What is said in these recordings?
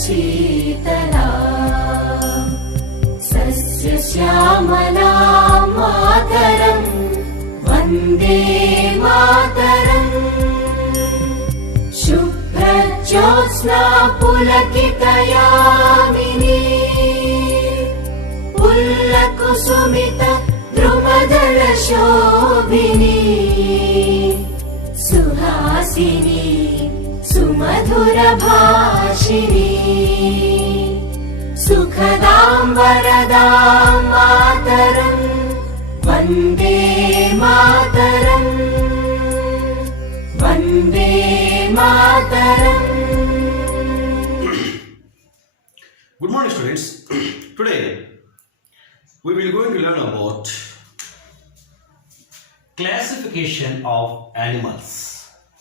Sheetla सस्यश्यामला Mataram Vande Mataram शुभ्रज्योत्स्ना पुलकितयामिनी पुल्लकुसुमित द्रुमदलशोभिनी Suhasini सुमधुरभाषिणी सुखदां वरदां Mataram Vande Mataram Vande Mataram. Good morning, students. Today we will going to learn about classification of animals.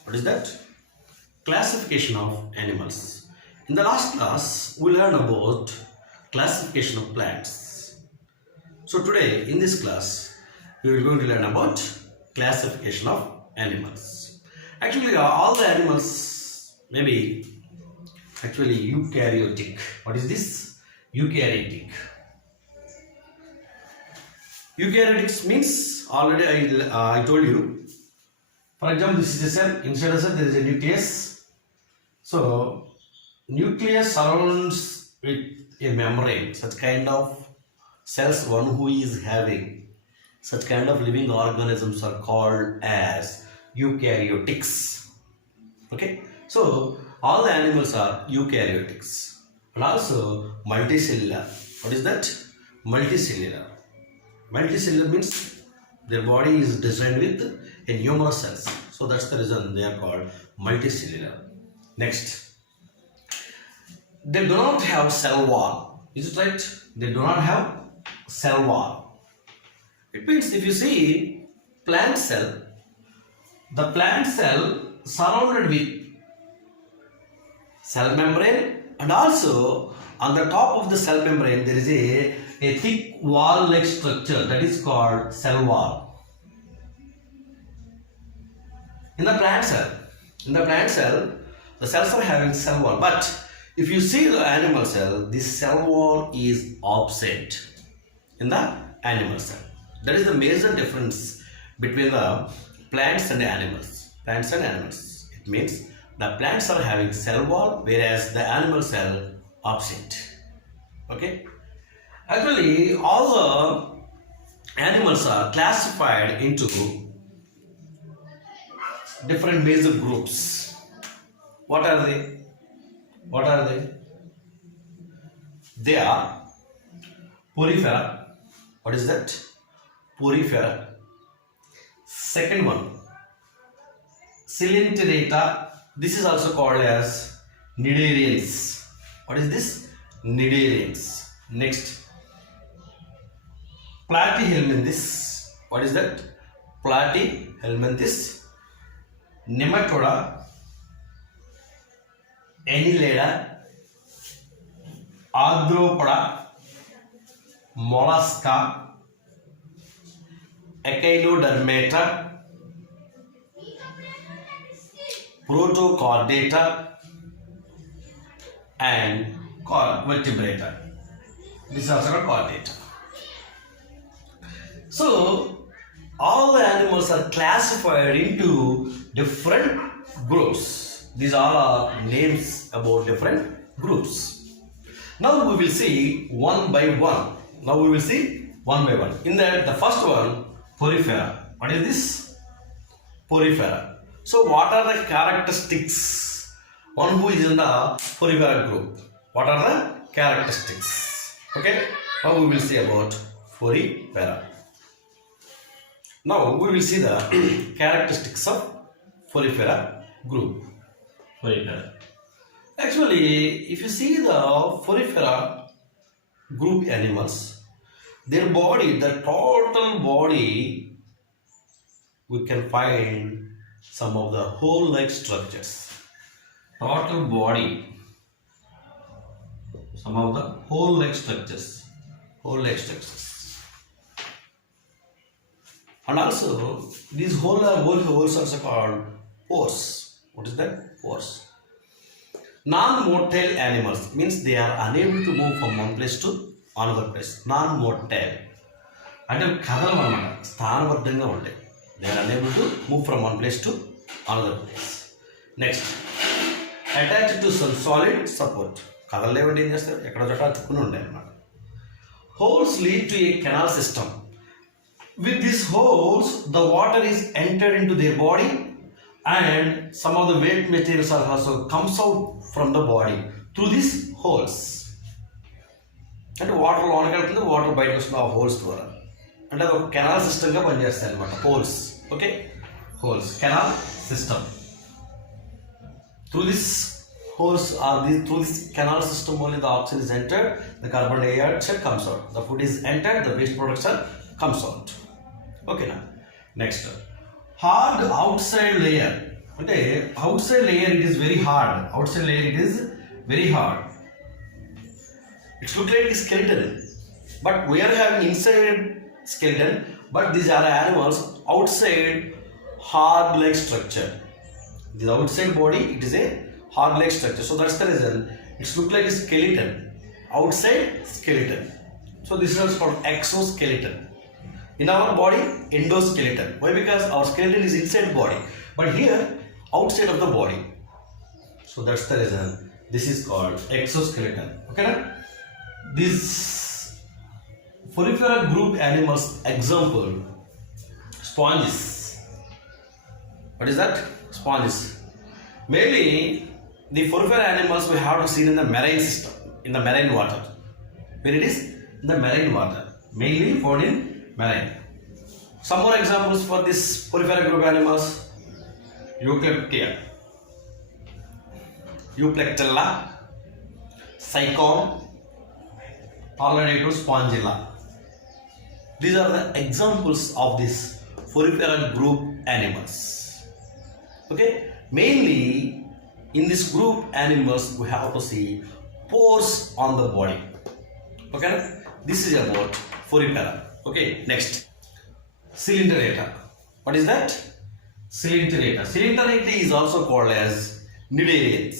What is that? Classification of animals. In the last class we learned about classification of plants. So today in this class we are going to learn about classification of animals. Actually all the animals may be actually eukaryotic. What is this? Eukaryotic. Eukaryotic means already I told you. For example, this is a cell. Inside the cell there is a nucleus. So nucleus surrounds with a membrane. Such kind of cells, one who is having such kind of living organisms are called as eukaryotics. Okay, so all the animals are eukaryotics and also multicellular. What is that? Multicellular. Multicellular means their body is designed with a numerous cells. So that's the reason they are called multicellular. Next, they do not have cell wall. Is it right? They do not have cell wall. It means if you see plant cell, the plant cell surrounded with cell membrane, and also on the top of the cell membrane there is a thick wall like structure that is called cell wall. In the plant cell, the cells are having cell wall, but if you see the animal cell, this cell wall is absent in the animal cell. That is the major difference between the plants and the animals. Plants and animals. It means the plants are having cell wall, whereas the animal cell absent. Okay. Actually, all the animals are classified into different major groups. What are they? What are they? They are porifera. What is that? Porifera. Second one, Coelenterata. This is also called as Cnidarians. What is this? Cnidarians. Next, Platyhelminthes. What is that? Platyhelminthes. Nematoda, Annelida, Arthropoda, Mollusca, Echinodermata, Protochordata, and Vertebrata. This is also called chordata. So all the animals are classified into different groups. These all are names about different groups. Now we will see one by one. In that, the first one, porifera. What is this? Porifera. So what are the characteristics? One who is in the porifera group. What are the characteristics? Okay. Now we will see about porifera. Now we will see the characteristics of porifera group. Porifera. Actually, if you see the porifera group animals, their body, the total body, we can find some of the whole-like structures. Total body, some of the whole-like structures. And also, these whole holes are also called pores. What is that? Pores. Non-motile animals means they are unable to move from one place to another place. Non-motile అంటే కదలం అన్నమాట, స్థానబద్ధంగా ఉంటాయి. They are unable to move from one place to another place. Next, attached to some solid support. కదలలేవంటే ఏం చేస్తారు, ఎక్కడ చోట అతుక్కుని ఉంటాయి అన్నమాట. Holes lead to a canal system. With this holes the water is entered in to their body and some of the weight materials are also comes out from the body through these holes. అంటే water లోనికి వెళ్తుంది, water బయటకు వస్తుంది ఆ holes ద్వారా. అంటే అది ఒక కెనాల్ సిస్టమ్గా పనిచేస్తాయి అనమాట holes. Okay, holes canal system. Through this holes are through this canal system only the oxygen is entered, the carbon dioxide comes out, the food is entered, the waste products comes out. Okay, now next, hard outside layer. అంటే outside layer it is very hard. Outside layer it is very hard. It looks like a skeleton, but we are having inside skeleton. But these are animals outside hard leg structure. The outside body it is a hard leg structure. So that's the reason it looks like a skeleton. Outside skeleton. So this is called exoskeleton. In our body, endoskeleton. Why? Because our skeleton is inside body, but here outside of the body. So that's the reason this is called exoskeleton. Okay, na? This Porifera group animals example, sponges. What is that? Sponges. Mainly the Porifera animals we have to see in the marine system, in the marine water. Where it is? In the marine water. Mainly found in marine. Some more examples for this Porifera group animals: Euplectella, Cycon, Alligator, Spongilla. These are the examples of this Porifera group animals. Okay, mainly in this group animals we have to see pores on the body. Okay, this is about Porifera. Okay, next, Coelenterata. What is that? Coelenterata. Coelenterata is also called as Cnidarians.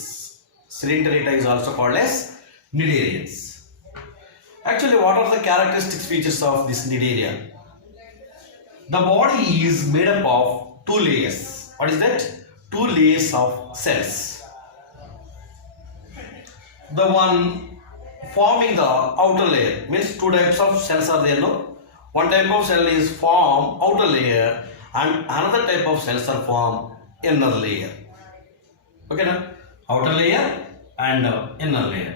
Coelenterata is also called as Cnidarians. Actually, what are the characteristic features of this Cnidarian? The body is made up of two layers. What is that? Two layers of cells. The one forming the outer layer means two types of cells are there, no? One type of cell is form outer layer and another type of cells are form inner layer. Okay, now outer layer and inner layer.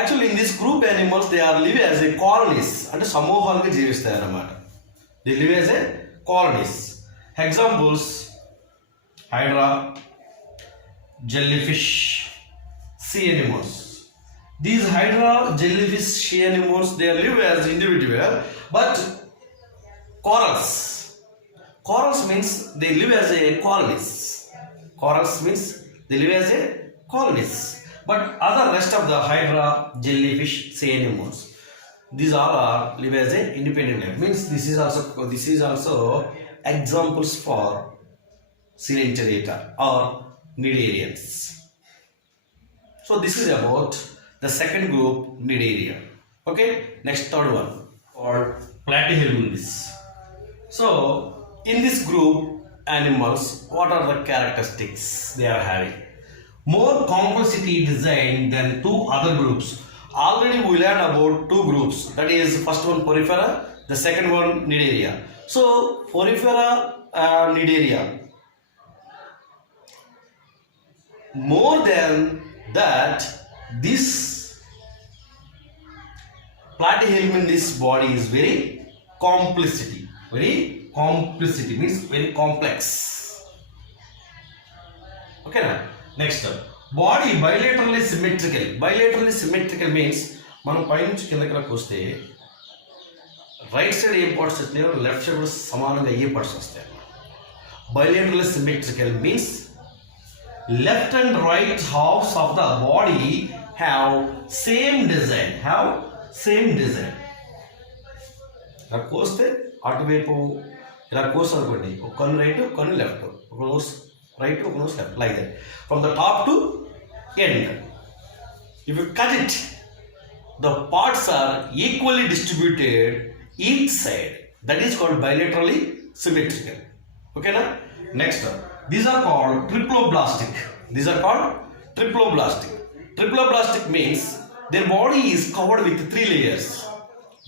Actually, in this group animals they are live as a colonies. అంటే సమూహాలుగా జీవిస్తాయి అన్నమాట. They live as a colonies. Examples: hydra, jellyfish, sea anemones. These hydra, jellyfish, sea anemones, they live as individual, but corals means they live as a colonies. Corals means they live as a colonies. But other rest of the hydra, jellyfish, sea anemones, these all are live as a independent layer. Means this is also examples for Coelenterata or Cnidarians. So this is about the second group, Cnidaria. Okay, next, third one called Platyhelminthes. So in this group animals, what are the characteristics they are having? More complexity design than two other groups. Already we learned about two groups. That is, first one Porifera, the second one Cnidaria. So Porifera, Cnidaria. More than that, this Platyhelminthes body is very complexity means very complex. Okay, now next, body bilaterally symmetrical. Bilaterally symmetrical means మనం పైనుంచి కిందకి వస్తే right side ఏ parts వస్తాయో left side కూడా సమానంగా ఏ parts వస్తాయి. Bilaterally symmetrical means left and right halves of the body have same design. ఇలా కోస్తే అటువైపు ఇలా కోసి అనుకోండి, ఒక కన్ను రైట్, ఒక కన్ను లెఫ్ట్, ఒక nose right to nose left, like that, from the top to end. If you cut it, the parts are equally distributed each side. That is called bilaterally symmetrical. Okay na? Next, these are called triploblastic. These are called triploblastic. Triploblastic means their body is covered with 3 layers.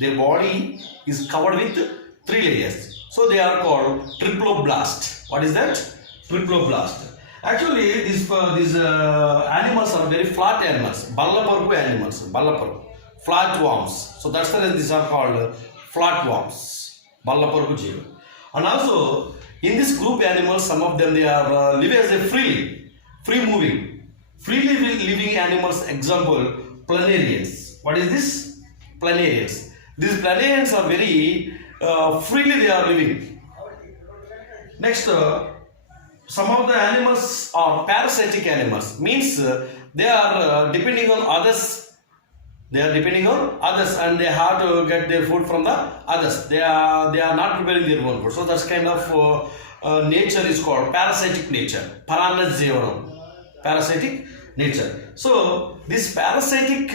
Their body is covered with 3 layers. So they are called triploblast. What is that? Triploblast. Actually, these animals are very flat animals. Ballapargu animals. Ballapargu. Flat worms. So that's the reason these are called flat worms. Ballapargu jeevu. And also, in this group animals, some of them they are live as a free moving. Freely living animals, example, planarians. What is this? Planarians. These planarians are very freely they are living. Next, some of the animals are parasitic animals. Means they are depending on others. They are depending on others and they have to get their food from the others. They are not preparing their own food. So that's kind of nature is called parasitic nature. Paranajyevanam. Parasitic nature. So this parasitic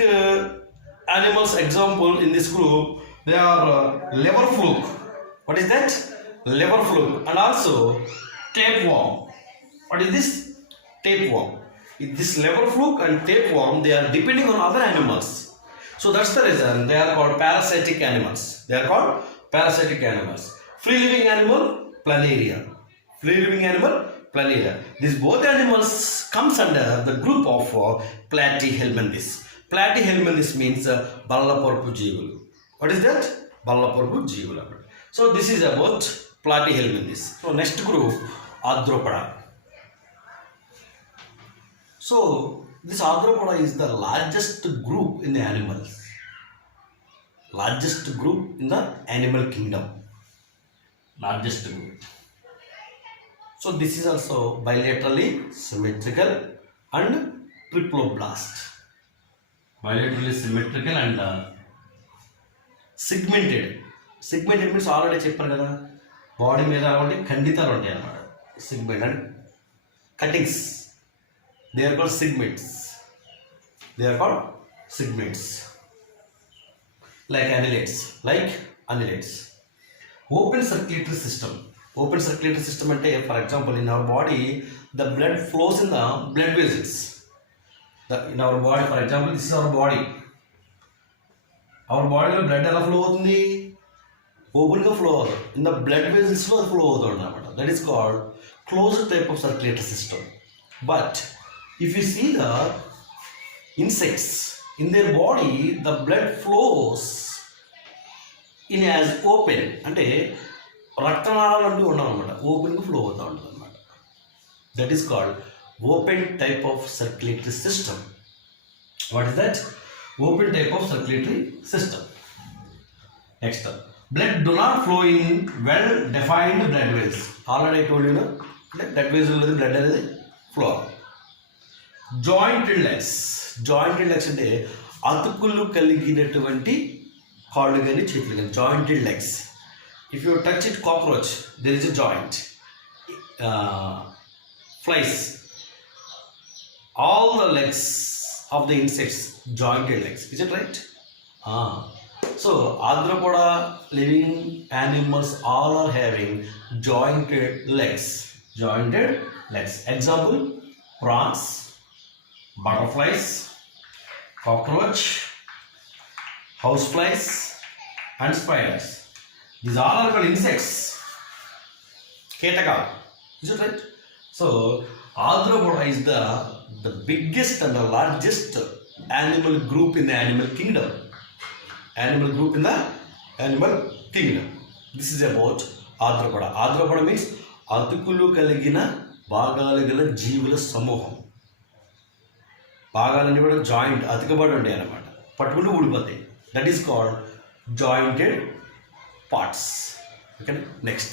animals example in this group, they are lever fluke. What is that? Lever fluke. And also tapeworm. What is this? Tapeworm. This lever fluke and tapeworm, they are depending on other animals. So that's the reason they are called parasitic animals. They are called parasitic animals. Free living animal, planaria. Free living animal, planaria. These both animals comes under the group of Platyhelminthes. Platyhelminthes means Ballapargu jeevulu. What is that? Ballapargu jeevulu. So this is about Platyhelminthes. So next group, Arthropoda. So this Arthropoda is the largest group in the animals. Largest group in the animal kingdom. Largest group. So this is also bilaterally symmetrical and triploblast. Bilaterally symmetrical and segmented. Segmented means already చెప్పాను కదా, body మీద ఉంటే ఖండితాలు ఉంటాయి అన్నమాట. Segment and cuttings. They are called segments. They are called segments. Like annulates. Open circulatory system. Open circulatory system ante, for example, in our body, the blood flows in the blood vessels. In our body, for example, this is our body. Our body lo blood ఎలా flow అవుతుంది? Open గా flow అవుతుంది. In the blood vessels లో flow అవుతుంది అన్నమాట. That is called closed type of circulatory system. But if you see the insects, in their body, the blood flows in as open. అంటే రక్తనాళాలు అంటూ ఉండవు అనమాట, ఓపెన్గా ఫ్లో అవుతూ ఉంటుంది అనమాట. That is called open type of circulatory system. What is that? Open type of circulatory system. Next, blood do not flow in well defined blood vessels. Already I told you know, అంటే blood vessels అనేది blood అనేది flow. Jointed legs. Jointed legs అంటే అతుకులు కలిగినటువంటి కాళ్ళు కానీ చేతులు కానీ, jointed legs. If you touch it, cockroach, there is a joint. Flies, all the legs of the insects, jointed legs. Is it right? So Arthropoda living animals all are having jointed legs. Jointed legs. Example: prawns, butterflies, cockroach, houseflies, and spiders. These all are called insects. Ketaka. Is it right? So Arthropoda is the biggest and the largest animal group in the animal kingdom. Animal group in the animal kingdom. This is about Arthropoda. Arthropoda means అతుకులు కలిగిన భాగాలు గల జీవుల సమూహం. భాగాలన్నీ కూడా joint అతుకబడి ఉంటాయి అన్నమాట, పట్టుకుంటూ ఊడిపోతాయి. That is called jointed parts. Okay, next.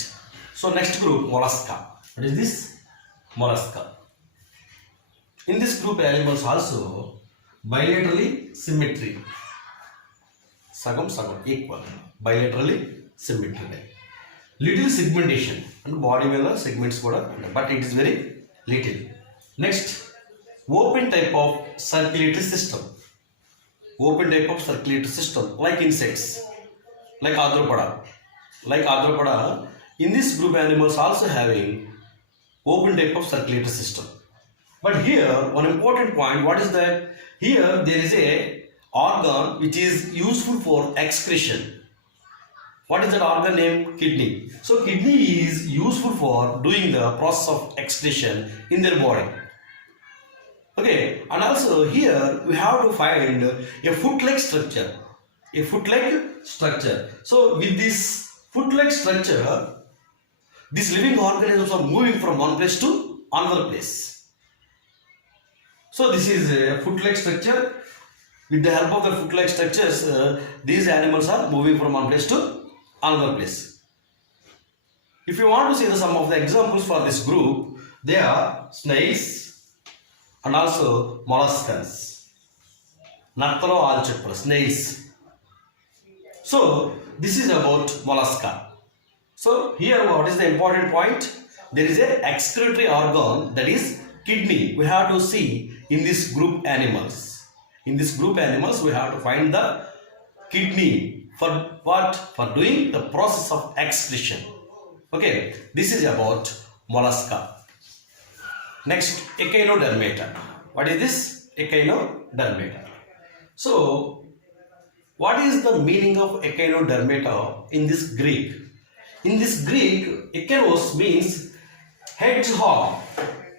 So next group, mollusca. What is this? Mollusca. In this group, animals also bilaterally symmetry. Sagam equal. Bilaterally symmetry. Little segmentation and body vela segments kuda, but it is very little. Next, open type of circulatory system. Open type of circulatory system like insects, like Arthropoda. Like Arthropoda, in this group animals also having open type of circulatory system. But here one important point, what is that? Here there is a organ which is useful for excretion. What is that organ name? Kidney. So kidney is useful for doing the process of excretion in their body. Okay, and also here we have to find a foot-like structure. A foot-like structure. So with this foot-like structure, these living organisms are moving from one place to another place. So this is a foot-like structure. With the help of the foot-like structures, these animals are moving from one place to another place. If you want to see some of the examples for this group, they are snails and also molluscans. Nattalo alchipra, snails. So this is about mollusca. So here what is the important point? There is a excretory organ, that is kidney. We have to see in this group animals. In this group animals we have to find the kidney. For what? For doing the process of excretion. Okay, this is about mollusca. Next, echinodermata. What is this? Echinodermata. So, what is the meaning of echinodermata in this Greek? In this Greek, echenos means hedgehog.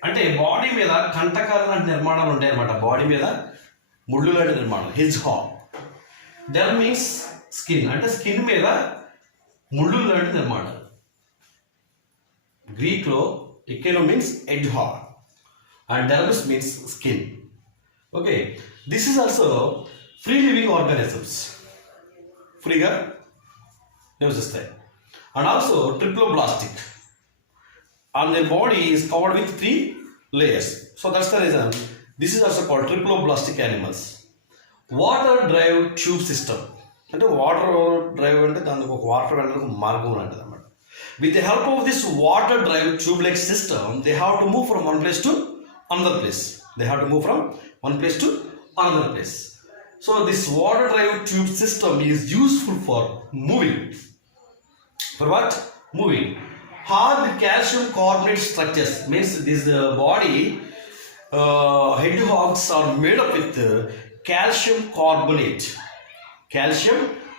అంటే body మీద కంటకాల లాంటి నిర్మాణాలు ఉంటాయి అన్నమాట. Body మీద ముళ్ళు లాంటి నిర్మాణం, hedgehog. Derm means skin, అంటే స్కిన్ మీద ముళ్ళు లాంటి నిర్మాణం. గ్రీక్ లో ఎకెనో means hedgehog and dermis means skin. Okay, this is also free living organisms. ఫ్రీగా నివసిస్తాయి. And also triploblastic. And their body is covered with 3 layers. So that's the reason this is also called triploblastic animals. Water drive tube system. అంటే water drive అంటే దానికి ఒక water వెళ్ళడానికి ఒక మార్గం ఉంటుంది అన్నమాట. With the help of this water drive tube like system, they have to move from one place to another place. They have to move from one place to another place. So this water drive tube system is useful for moving. For what? Moving. Hard calcium carbonate structures means this body hedgehogs are made up with calcium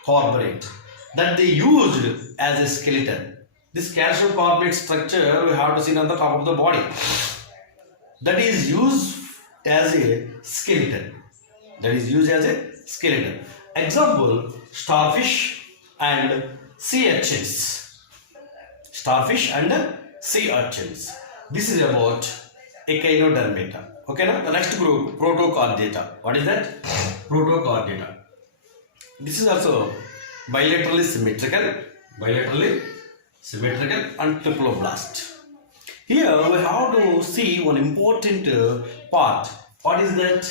carbonate that they used as a skeleton. This calcium carbonate structure we have to see on the top of the body, that is used as a skeleton. Example, starfish and sea urchins. This is about echinodermata. Okay, now the next group, protochordata. What is that? Protochordata. This is also bilaterally symmetrical and triploblast. Here we have to see one important part. What is that?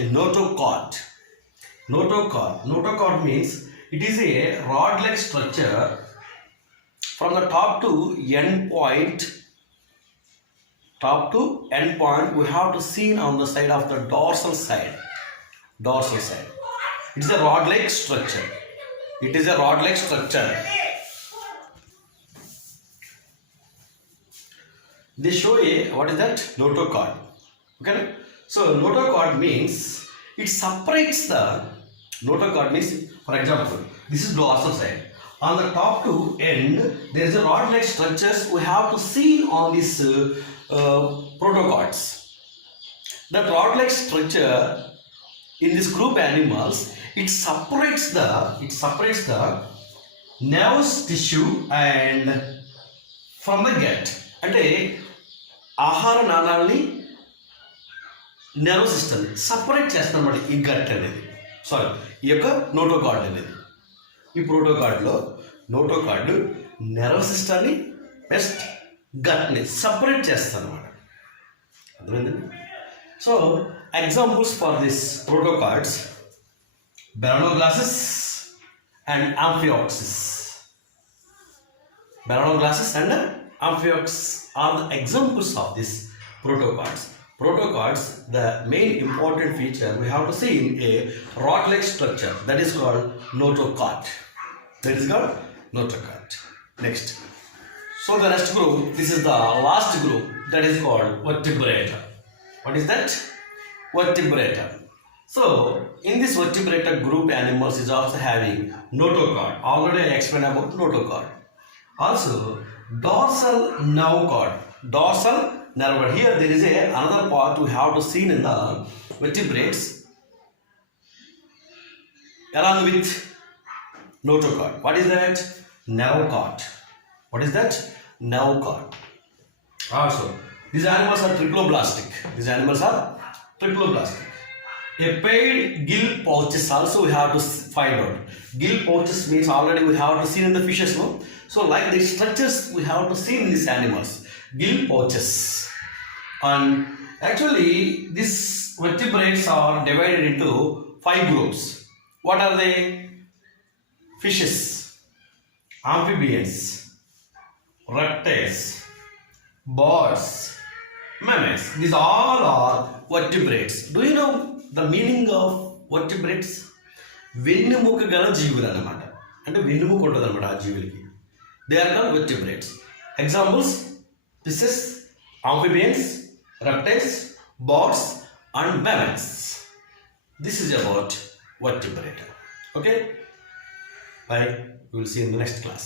A notochord. Notochord means it is a rod-like structure from the top to end point. We have to see on the side of the dorsal side. It is a rod-like structure. They show a, what is that? Notochord. Okay. So notochord means it separates the. Notochord means, for example, this is dorsal side. On the top to end, there is a rod-like structures we have to see on these protochords. That rod-like structure in this group animals, it separates the nervous tissue and from the gut. అంటే ఆహార నాళాలని nerve system separate చేస్తారన్నమాట ఈ gut అనేది, ఈ యొక్క notochord అనేది. ఈ ప్రోటోకార్డ్లో నోటోకార్డ్ నర్వ్ సిస్టమ్ని నెక్స్ట్ గట్ని సపరేట్ చేస్తారు అన్నమాట. అర్థమైందండి? So examples for this protochords, balanoglossus and amphioxus. Balagnoglasses and amphioxus are the examples of this protocards. Protocards, the main important feature we have to see in a rod-like structure, that is called notochord. That is called notochord. Next. So the next group, this is the last group, that is called vertebrata. What is that? Vertebrata. So in this vertebrata group, animals is also having notochord. Already I explained about notochord. Also dorsal nerve cord. Dorsal nerve cord. Here there is another part we have to see in the vertebrates along with notochord. What is that? Nerve cord. What is that? Nerve cord. Also, these animals are triploblastic. These animals are triploblastic. A paired gill pouches also we have to find out. Gill pouches means already we have to see in the fishes, no? So like the structures we have to see in these animals. Gill pouches. And actually these vertebrates are divided into 5 groups. What are they? Fishes, amphibians, reptiles, birds, mammals. These all are vertebrates. Do you know the meaning of vertebrates? వెన్నెముక గల జీవులు అన్నమాట. అంటే వెన్నెముక ఉంటుంది అనమాట ఆ జీవులకి. They are called vertebrates. Examples: fishes, amphibians, reptiles, birds and mammals. This is about vertebrate. Okay? Bye. We will see you in the next class.